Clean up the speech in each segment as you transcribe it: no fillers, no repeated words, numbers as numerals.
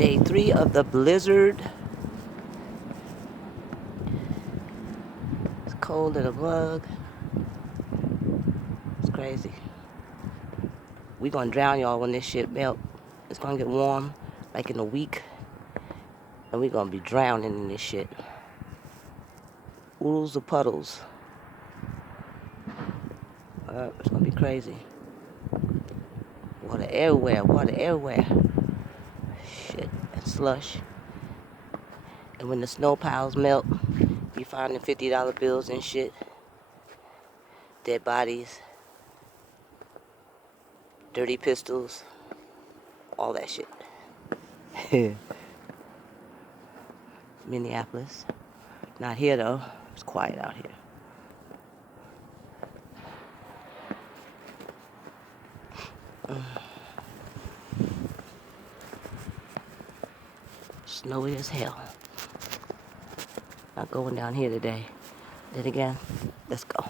Day 3 of the blizzard. It's cold as a bug. It's crazy. We gonna drown y'all when this shit melt. It's gonna get warm like in a week. And we gonna be drowning in this shit. Oodles of puddles. It's gonna be crazy. Water everywhere, water everywhere. Shit, and slush. And when the snow piles melt, you find the $50 bills and shit. Dead bodies. Dirty pistols. All that shit. Minneapolis. Not here though. It's quiet out here. Snowy as hell. Not going down here today. Then again, let's go.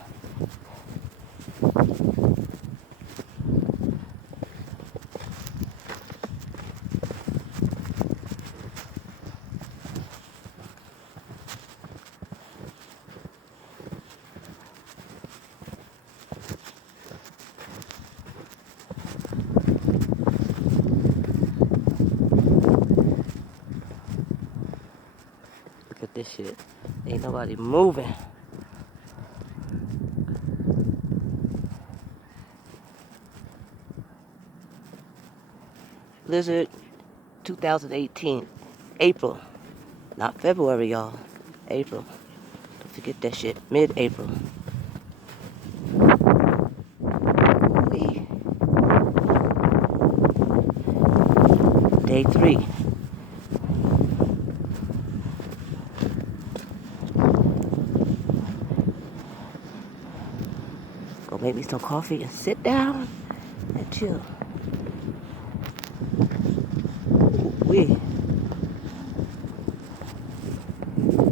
Look at this shit. Ain't nobody moving. Blizzard 2018. April. Not February, y'all. April. Don't forget that shit. Mid-April. Day 3. Go make me some coffee and sit down and chill. Ooh-wee.